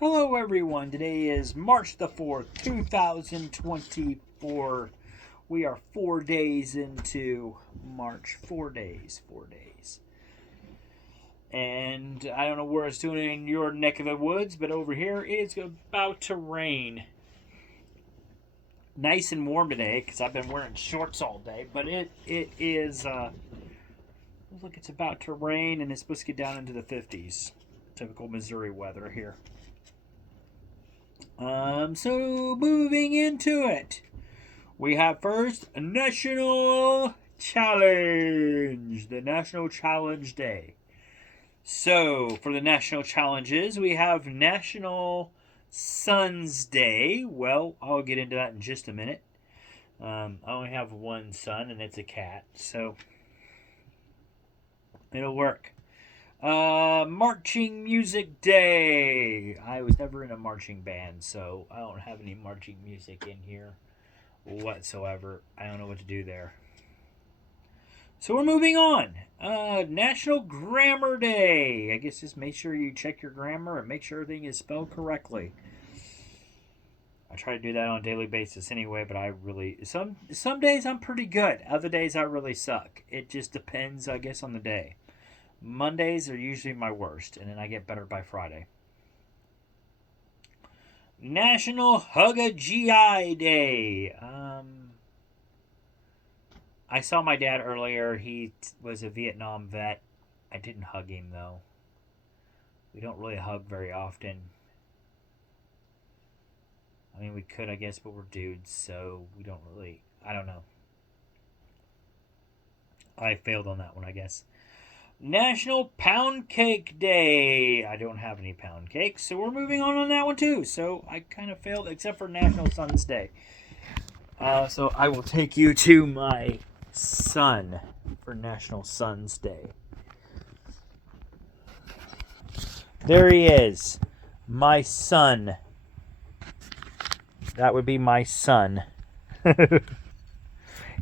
Hello, everyone. Today is March the 4th, 2024. We are 4 days into March. 4 days. 4 days. And I don't know where it's doing in your neck of the woods, but over here it's about to rain. Nice and warm today because I've been wearing shorts all day, but it is, look, it's about to rain and it's supposed to get down into the 50s. Typical Missouri weather here. So moving into it, we have first a National Challenge, the National Challenge Day. So for the National Challenges, we have National Sons Day. Well, I'll get into that in just a minute. I only have one son, and it's a cat, so it'll work. Marching Music Day. I was never in a marching band, so I don't have any marching music in here whatsoever. I don't know what to do there. So we're moving on. National Grammar Day. I guess just make sure you check your grammar and make sure everything is spelled correctly. I try to do that on a daily basis anyway, but I really some days I'm pretty good. Other days I really suck. It just depends, I guess, on the day. Mondays are usually my worst, and then I get better by Friday. National Hug a GI Day. I saw my dad earlier. He was a Vietnam vet. I didn't hug him, though. We don't really hug very often. I mean, we could, I guess, but we're dudes, so we don't really. I don't know. I failed on that one, I guess. National Pound Cake Day. I don't have any pound cakes, so we're moving on that one too. So I kind of failed, except for National Sons Day. So I will take you to my son for National Sons Day. There he is, my son. That would be my son.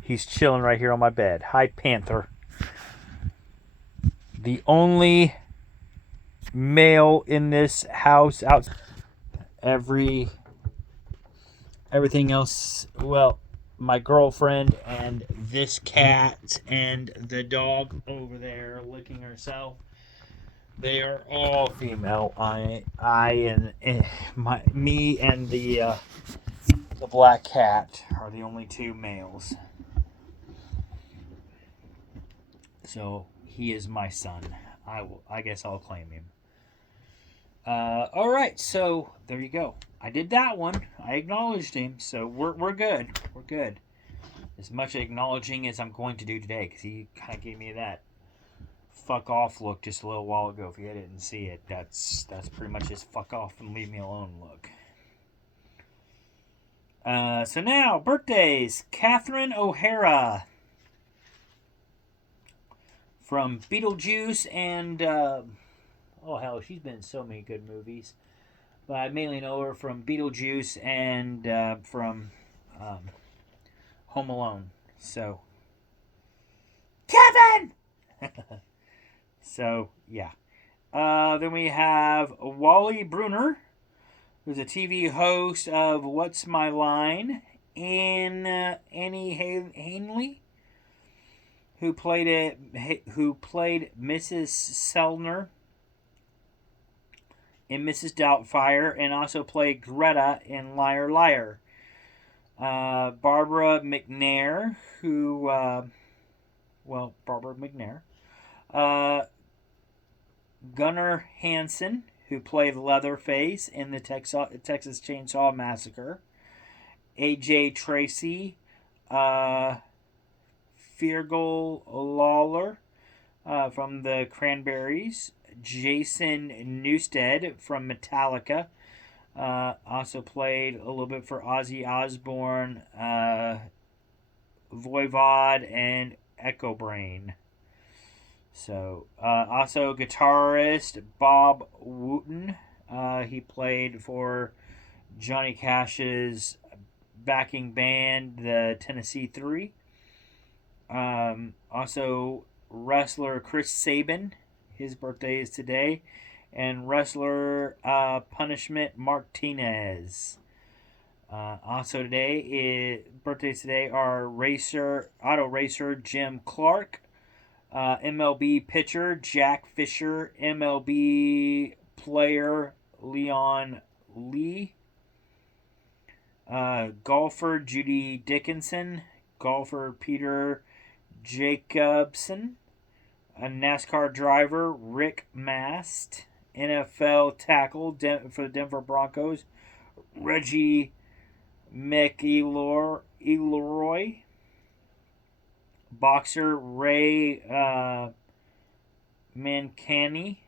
He's chilling right here on my bed. Hi, Panther. The only male in this house out. Everything else, well, my girlfriend and this cat and the dog over there licking herself, they are all female. Me and the black cat are the only two males. So he is my son. I guess I'll claim him. All right, so there you go. I did that one. I acknowledged him, so we're good. We're good. As much acknowledging as I'm going to do today, because he kind of gave me that fuck off look just a little while ago. If you didn't see it, that's pretty much his fuck off and leave me alone look. So now birthdays: Catherine O'Hara from Beetlejuice and oh hell, she's been in so many good movies. But I mainly know her from Beetlejuice and from Home Alone. So, Kevin! So, yeah. Then we have Wally Bruner, who's a TV host of What's My Line, and Annie Hanley, who played Mrs. Sellner in Mrs. Doubtfire, and also played Greta in Liar Liar. Barbara McNair, Barbara McNair. Gunnar Hansen, who played Leatherface in the Texas Chainsaw Massacre. A.J. Tracy. Fergal Lawler from the Cranberries. Jason Newsted from Metallica. Also played a little bit for Ozzy Osbourne, Voivod, and Echo Brain. So, also guitarist Bob Wooten. He played for Johnny Cash's backing band, the Tennessee Three. Also, wrestler Chris Sabin. His birthday is today. and wrestler Punishment Martinez. Also birthdays today are auto racer Jim Clark, MLB pitcher Jack Fisher, MLB player Leon Lee, golfer Judy Dickinson, golfer Peter Jacobson, a NASCAR driver Rick Mast, NFL tackle for the Denver Broncos Reggie McElroy, boxer Ray Mancini.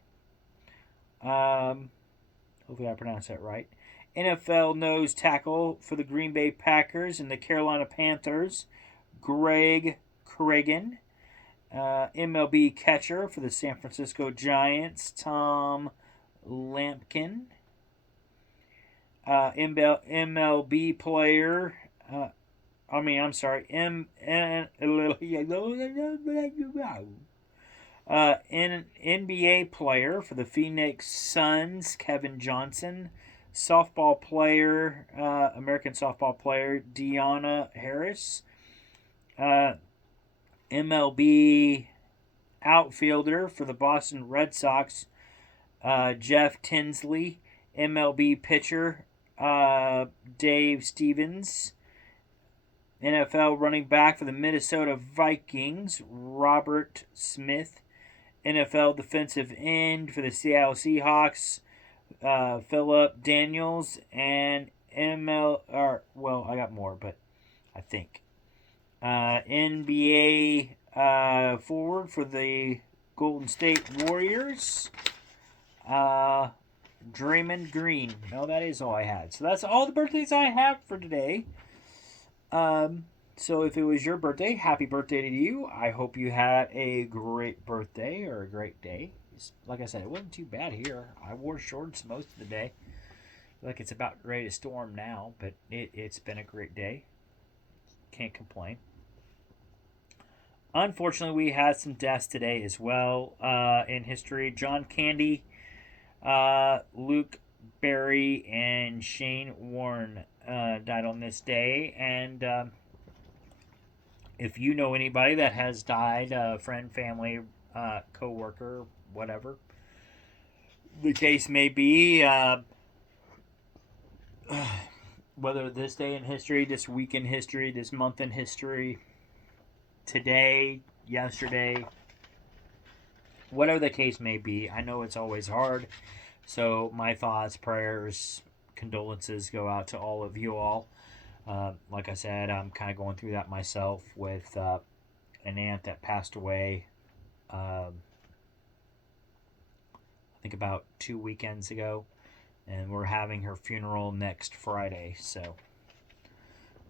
Hopefully I pronounced that right. NFL nose tackle for the Green Bay Packers and the Carolina Panthers, Greg Cragen. MLB catcher for the San Francisco Giants, Tom Lampkin. MLB player. NBA player for the Phoenix Suns, Kevin Johnson. Softball player, American softball player, Deanna Harris. MLB outfielder for the Boston Red Sox, Jeff Tinsley. MLB pitcher, Dave Stevens. NFL running back for the Minnesota Vikings, Robert Smith. NFL defensive end for the Seattle Seahawks, Philip Daniels. And I got more, but I think. NBA forward for the Golden State Warriors, Draymond Green. No, that is all I had. So that's all the birthdays I have for today. So if it was your birthday, happy birthday to you. I hope you had a great birthday or a great day. Like I said, it wasn't too bad here. I wore shorts most of the day. Like it's about ready to storm now, but it's been a great day. Can't complain. Unfortunately, we had some deaths today as well in history. John Candy, Luke Berry, and Shane Warne died on this day. And if you know anybody that has died, friend, family, co-worker, whatever the case may be, whether this day in history, this week in history, this month in history, today, yesterday, whatever the case may be, I know it's always hard. So my thoughts, prayers, condolences go out to all of you all. Like I said, I'm kind of going through that myself with an aunt that passed away, I think about 2 weekends ago, and we're having her funeral next Friday. So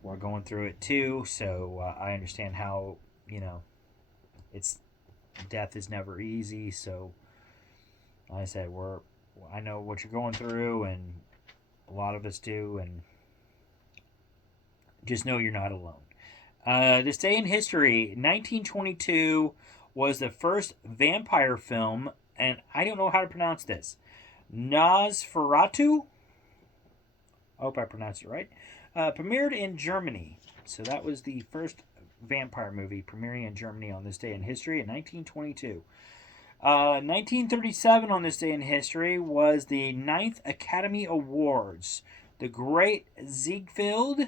we're going through it too. So I understand how, it's death is never easy. So like I said, I know what you're going through, and a lot of us do, and just know you're not alone. This day in history, 1922 was the first vampire film, and I don't know how to pronounce this. Nosferatu? I hope I pronounced it right. Premiered in Germany. So that was the first vampire movie premiering in Germany on this day in history in 1922. 1937 on this day in history was the 9th Academy Awards. The Great Ziegfeld,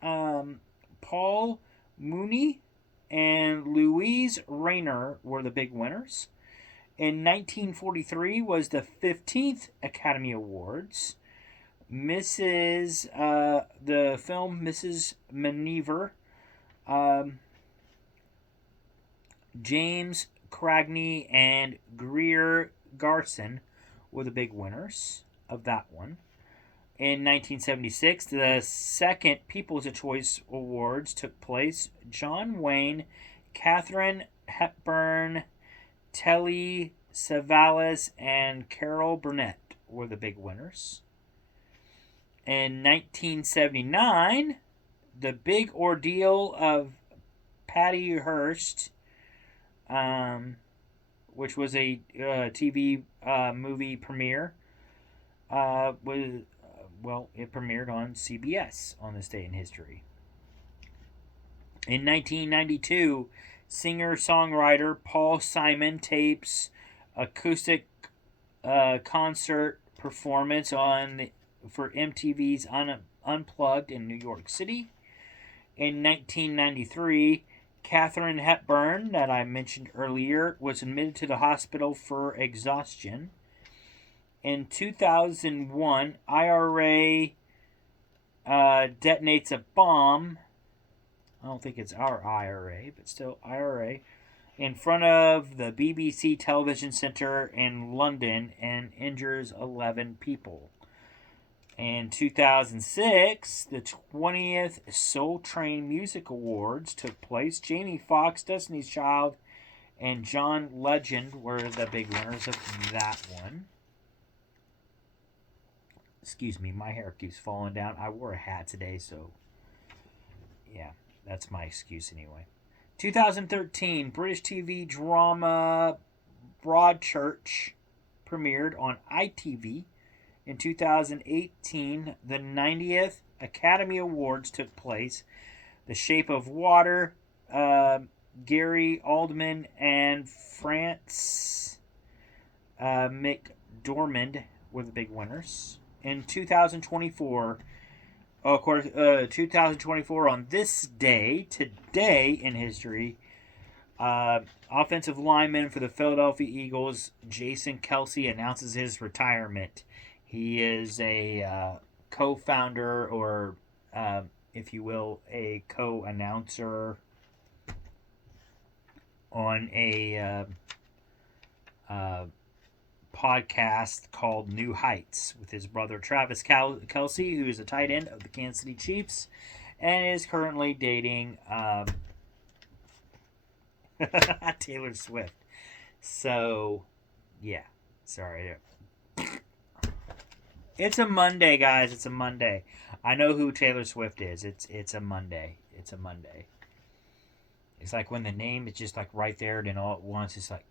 Paul Mooney, and Louise Rayner were the big winners. In 1943 was the 15th Academy Awards. The film Mrs. Miniver, James Cagney and Greer Garson were the big winners of that one. In 1976, the second People's Choice Awards took place. John Wayne, Katharine Hepburn, Telly Savalas, and Carol Burnett were the big winners. In 1979, The Big Ordeal of Patty Hearst which was a TV movie premiere, it premiered on CBS on this day in history. In 1992, singer-songwriter Paul Simon tapes acoustic concert performance for MTV's Unplugged in New York City. In 1993, Katharine Hepburn, that I mentioned earlier, was admitted to the hospital for exhaustion. In 2001, IRA detonates a bomb. I don't think it's our IRA, but still IRA, in front of the BBC Television Centre in London and injures 11 people. In 2006, the 20th Soul Train Music Awards took place. Jamie Foxx, Destiny's Child, and John Legend were the big winners of that one. Excuse me, my hair keeps falling down. I wore a hat today, so yeah, that's my excuse anyway. 2013, British TV drama Broadchurch premiered on ITV. In 2018, the 90th Academy Awards took place. The Shape of Water, Gary Oldman and France McDormand were the big winners. In 2024, 2024 on this day, today in history, offensive lineman for the Philadelphia Eagles, Jason Kelce, announces his retirement. He is a co-founder, or if you will, a co-announcer on a podcast called New Heights with his brother Travis Kelce, who is a tight end of the Kansas City Chiefs and is currently dating Taylor Swift. So, yeah. Sorry. It's a Monday, guys. It's a Monday. I know who Taylor Swift is. It's a Monday. It's a Monday. It's like when the name is just like right there, then all at once it's like,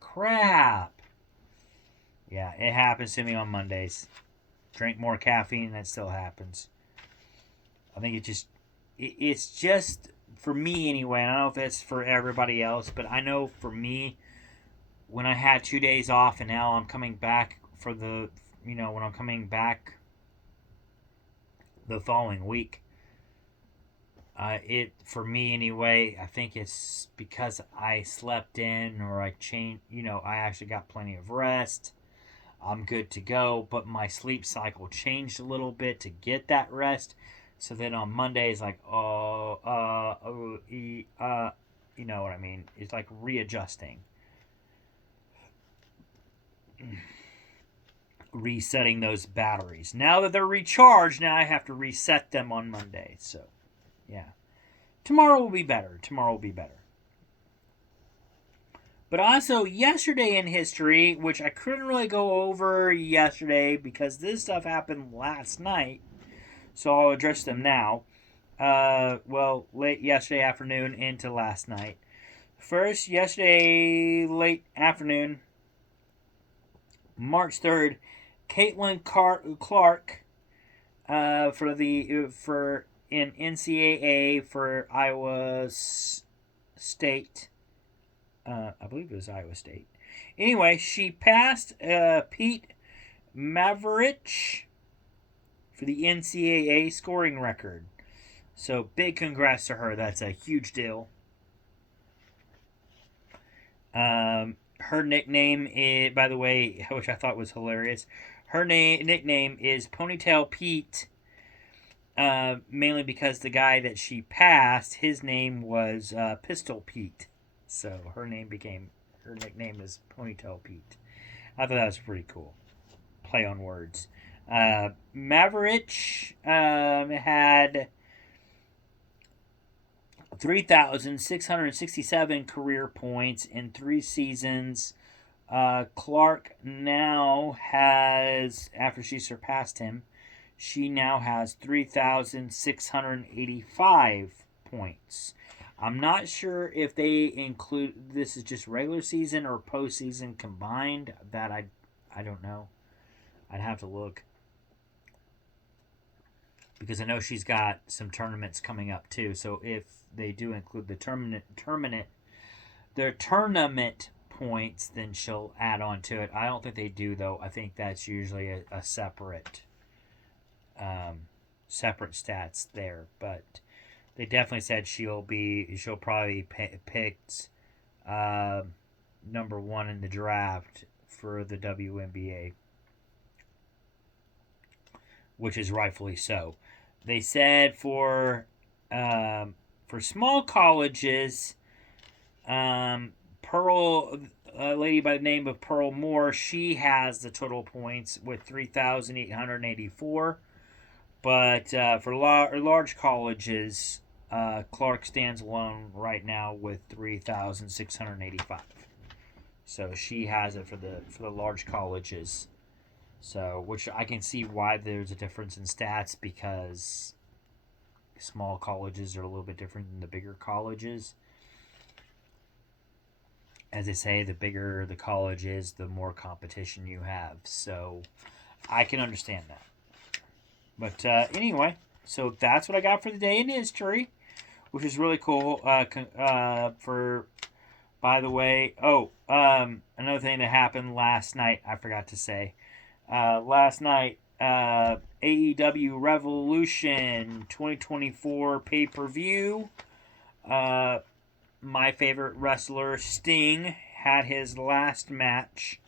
crap. Yeah, it happens to me on Mondays. Drink more caffeine and it still happens. I think it's just, for me anyway, I don't know if it's for everybody else, but I know for me, when I had 2 days off and now I'm coming back when I'm coming back the following week, for me anyway, I think it's because I slept in or I changed, I actually got plenty of rest. I'm good to go, but my sleep cycle changed a little bit to get that rest. So then on Monday, it's like, you know what I mean? It's like readjusting. Resetting those batteries. Now that they're recharged, now I have to reset them on Monday. So, yeah. Tomorrow will be better. But also, yesterday in history, which I couldn't really go over yesterday because this stuff happened last night, so I'll address them now. Late yesterday afternoon into last night. First, yesterday late afternoon, March 3rd, Caitlin Clark for in NCAA for Iowa State. I believe it was Iowa State. Anyway, she passed Pete Maravich for the NCAA scoring record. So big congrats to her. That's a huge deal. Her nickname is, by the way, which I thought was hilarious. Her nickname is Ponytail Pete. Mainly because the guy that she passed, his name was Pistol Pete. So her nickname is Ponytail Pete. I thought that was pretty cool. Play on words. Maravich had 3,667 career points in 3 seasons. Clark now has, after she surpassed him, she now has 3,685 points. I'm not sure if they include this is just regular season or postseason combined. That I don't know. I'd have to look because I know she's got some tournaments coming up too. So if they do include the tournament points, then she'll add on to it. I don't think they do though. I think that's usually a separate separate stats there, but they definitely said she'll probably be picked number one in the draft for the WNBA, which is rightfully so. They said for small colleges, Pearl, a lady by the name of Pearl Moore, she has the total points with 3,884. But for large colleges, Clark stands alone right now with 3,685. So she has it for the large colleges. So, which I can see why there's a difference in stats because small colleges are a little bit different than the bigger colleges. As they say, the bigger the college is, the more competition you have. So, I can understand that. But anyway, so that's what I got for the day in history, which is really cool. By the way, another thing that happened last night, I forgot to say. Last night, AEW Revolution 2024 pay-per-view. My favorite wrestler, Sting, had his last match.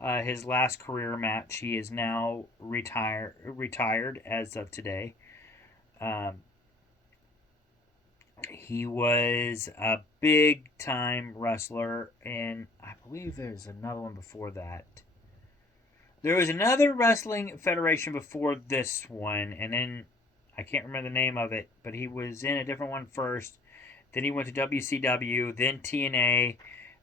His last career match. He is now retired as of today. He was a big time wrestler, and I believe there's another one before that. There was another wrestling federation before this one, and then I can't remember the name of it, but he was in a different one first. Then he went to WCW, then TNA,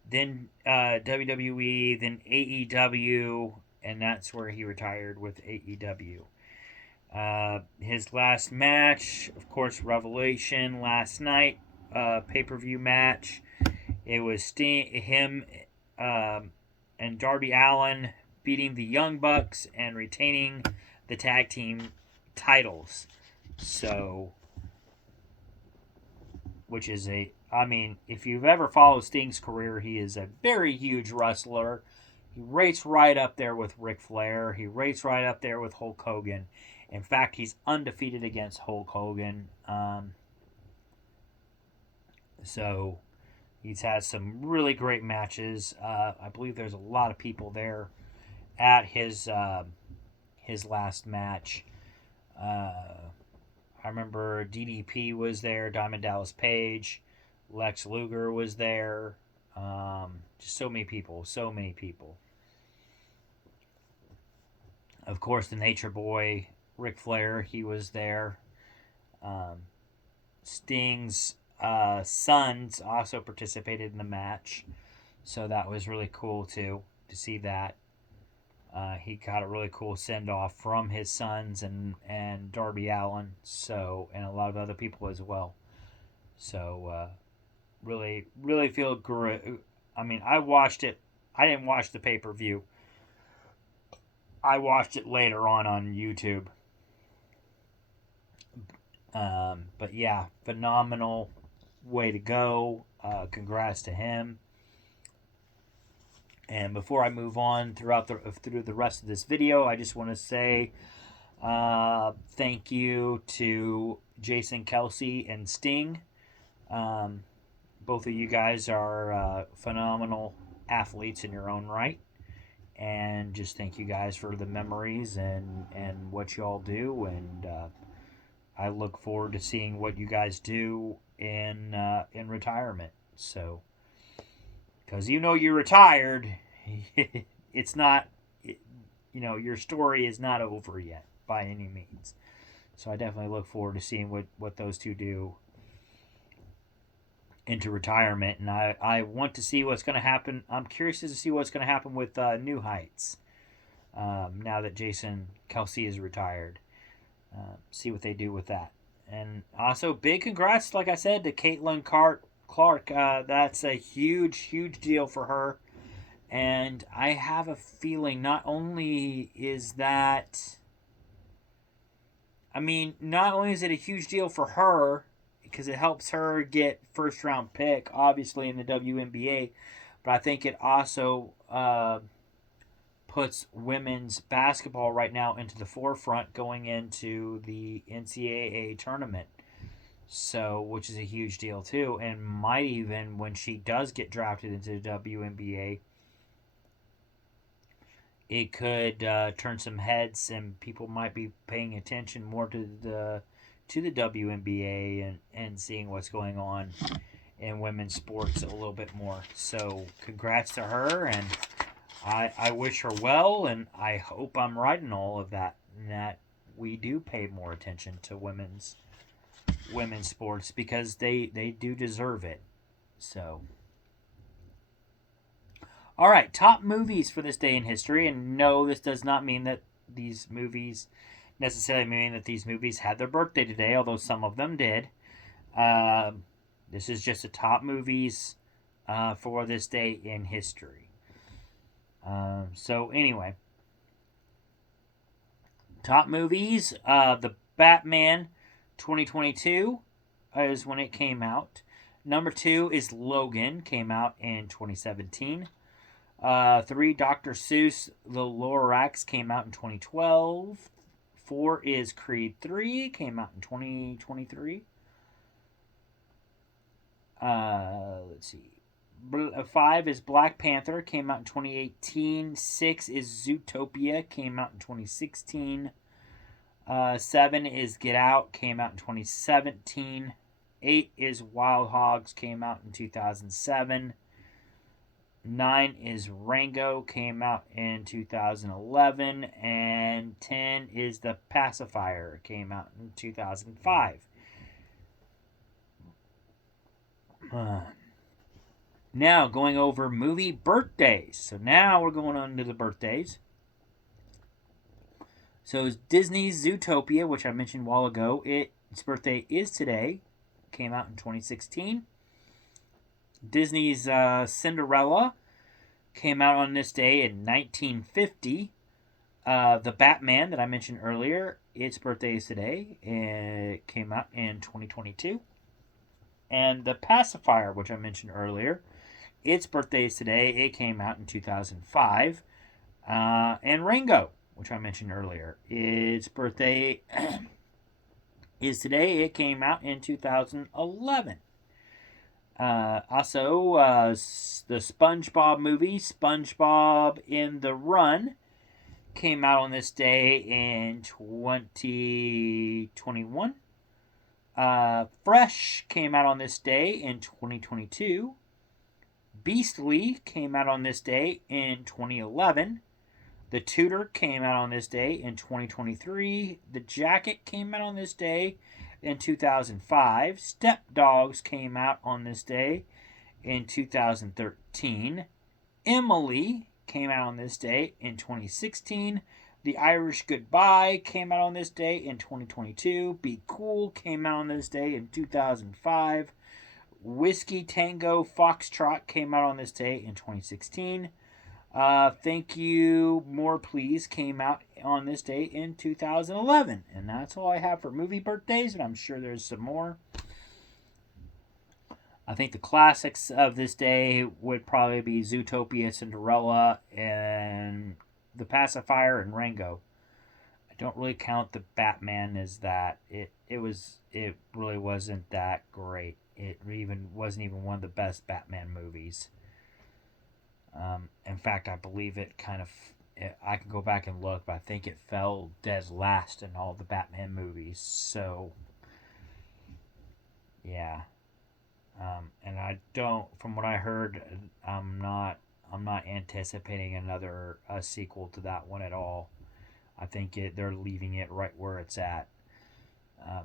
then WWE, then AEW, and that's where he retired with AEW. His last match, of course, Revelation last night, pay-per-view match. It was him and Darby Allin beating the Young Bucks and retaining the tag team titles. So, which is if you've ever followed Sting's career, he is a very huge wrestler. He rates right up there with Ric Flair. He rates right up there with Hulk Hogan. In fact, he's undefeated against Hulk Hogan. So he's had some really great matches. I believe there's a lot of people there at his last match. I remember DDP was there, Diamond Dallas Page, Lex Luger was there. Just so many people. Of course, the Nature Boy, Ric Flair, he was there. Sting's sons also participated in the match, so that was really cool too to see that. He got a really cool send off from his sons and Darby Allin, and a lot of other people as well. So really feel great. I mean, I watched it. I didn't watch the pay-per-view. I watched it later on YouTube. But yeah, phenomenal way to go. Congrats to him. And before I move on through the rest of this video, I just want to say thank you to Jason Kelsey and Sting. Both of you guys are phenomenal athletes in your own right. And just thank you guys for the memories and what you all do. And I look forward to seeing what you guys do in retirement. So, because you're retired, it's not, your story is not over yet by any means. So I definitely look forward to seeing what those two do into retirement, and I want to see what's going to happen. I'm curious to see what's going to happen with New Heights now that Jason Kelsey is retired. See what they do with that. And also, big congrats, like I said, to Caitlin Clark. That's a huge, huge deal for her. And I have a feeling not only is that, I mean, not only is it a huge deal for her, because it helps her get first round pick, obviously, in the WNBA, but I think it also puts women's basketball right now into the forefront going into the NCAA tournament. So, which is a huge deal too, and might even, when she does get drafted into the WNBA, it could turn some heads, and people might be paying attention more to the WNBA and seeing what's going on in women's sports a little bit more. So, congrats to her, and I wish her well, and I hope I'm right in all of that, and that we do pay more attention to women's sports because they do deserve it. So, all right, top movies for this day in history. And no, this does not mean that these movies necessarily mean that these movies had their birthday today, although some of them did. This is just the top movies for this day in history. So, anyway, top movies. The Batman 2022 is when it came out. Number 2 is Logan, came out in 2017. 3, Dr. Seuss, The Lorax, came out in 2012. 4 is Creed 3, came out in 2023. Let's see. 5 is Black Panther, came out in 2018. 6 is Zootopia, came out in 2016. 7 is Get Out, came out in 2017. 8 is Wild Hogs, came out in 2007. 9 is Rango, came out in 2011. And 10 is The Pacifier, came out in 2005. Now, going over movie birthdays. So now we're going on to the birthdays. So Disney's Zootopia, which I mentioned a while ago, its birthday is today. Came out in 2016. Disney's Cinderella came out on this day in 1950. The Batman that I mentioned earlier, its birthday is today. It came out in 2022. And The Pacifier, which I mentioned earlier, its birthday is today. It came out in 2005. And Rango, which I mentioned earlier, its birthday is today. It came out in 2011. Also, the SpongeBob movie, SpongeBob in the Run, came out on this day in 2021. Fresh came out on this day in 2022. Beastly came out on this day in 2011. The Tutor came out on this day in 2023. The Jacket came out on this day in 2005. Step Dogs came out on this day in 2013. Emily came out on this day in 2016. The Irish Goodbye came out on this day in 2022. Be Cool came out on this day in 2005. Whiskey Tango Foxtrot came out on this day in 2016. Thank You, More Please came out on this day in 2011. And that's all I have for movie birthdays, and I'm sure there's some more. I think the classics of this day would probably be Zootopia, Cinderella, and The Pacifier, and Rango. I don't really count the Batman as that. It really wasn't that great. It wasn't even one of the best Batman movies. In fact, I believe it kind of. I can go back and look, but I think it fell dead last in all the Batman movies. So, yeah. And I don't. From what I heard, I'm not anticipating another sequel to that one at all. I think they're leaving it right where it's at.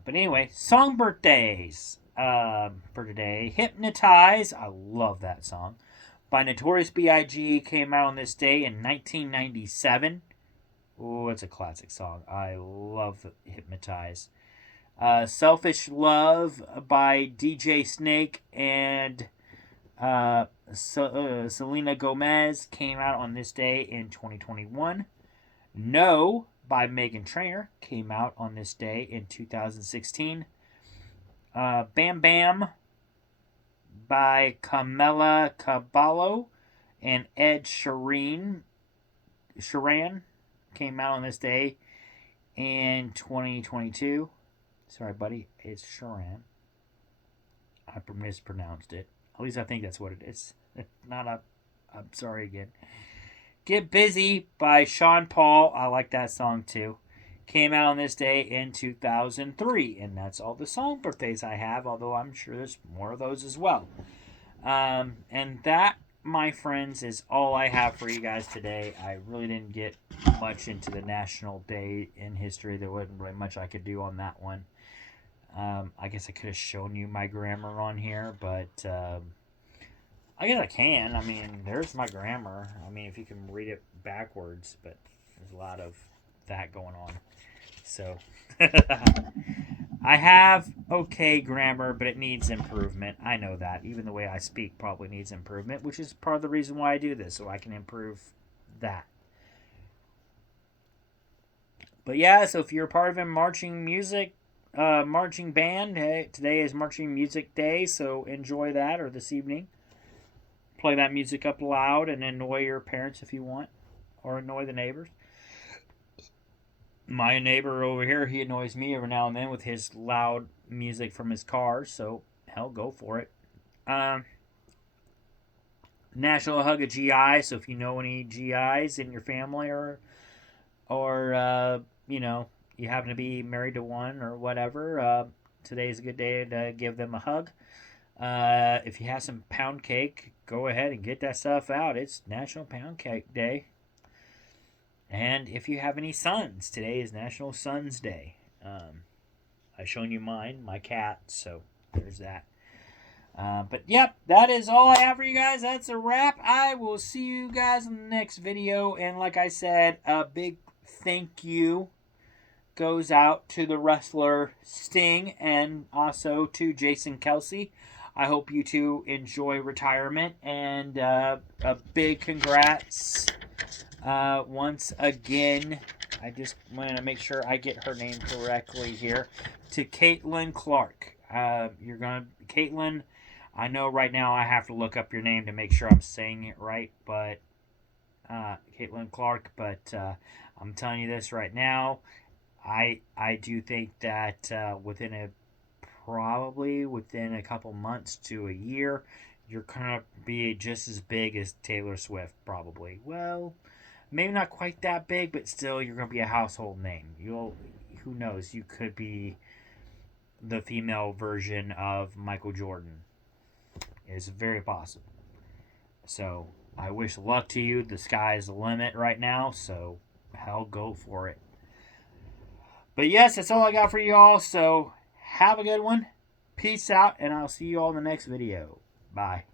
But anyway, song birthdays for today. Hypnotize. I love that song. By Notorious B.I.G. came out on this day in 1997. Oh, it's a classic song. I love Hypnotize. Selfish Love by DJ Snake and Selena Gomez came out on this day in 2021. No by Meghan Trainor came out on this day in 2016. Bam Bam by Camila Cabello and Ed Sheeran came out on this day in 2022. Sorry, buddy, it's Sheeran. I mispronounced it. At least I think that's what it is. Not a. I'm sorry again. Get Busy by Sean Paul. I like that song too. Came out on this day in 2003. And that's all the song birthdays I have, although I'm sure there's more of those as well. And that, my friends, is all I have for you guys today. I really didn't get much into the National Day in history. There wasn't really much I could do on that one. I guess I could have shown you my grammar on here, but I guess I can. I mean, there's my grammar. I mean, if you can read it backwards, but there's a lot of that going on. So, I have okay grammar, but it needs improvement. I know that. Even the way I speak probably needs improvement, which is part of the reason why I do this, so I can improve that. But yeah, so if you're part of a marching band, hey, today is Marching Music Day, so enjoy that, or this evening. Play that music up loud and annoy your parents if you want, or annoy the neighbors. My neighbor over here, he annoys me every now and then with his loud music from his car, so hell, go for it. National Hug a GI, so if you know any GIs in your family or you know, you happen to be married to one or whatever, today's a good day to give them a hug. If you have some pound cake, go ahead and get that stuff out. It's National Pound Cake Day. And if you have any sons, today is National Sons Day. I've shown you mine, my cat, so there's that. But yep, that is all I have for you guys. That's a wrap. I will see you guys in the next video. And like I said, a big thank you goes out to the wrestler Sting and also to Jason Kelsey. I hope you two enjoy retirement. And a big congrats once again. I just want to make sure I get her name correctly here. To Caitlin Clark. Caitlin, I know right now I have to look up your name to make sure I'm saying it right, but Caitlin Clark, but I'm telling you this right now. I do think that probably within a couple months to a year, you're going to be just as big as Taylor Swift, probably. Well, maybe not quite that big, but still, you're going to be a household name. Who knows? You could be the female version of Michael Jordan. It's very possible. So, I wish luck to you. The sky is the limit right now, so hell, go for it. But yes, that's all I got for you all. So, have a good one. Peace out, and I'll see you all in the next video. Bye.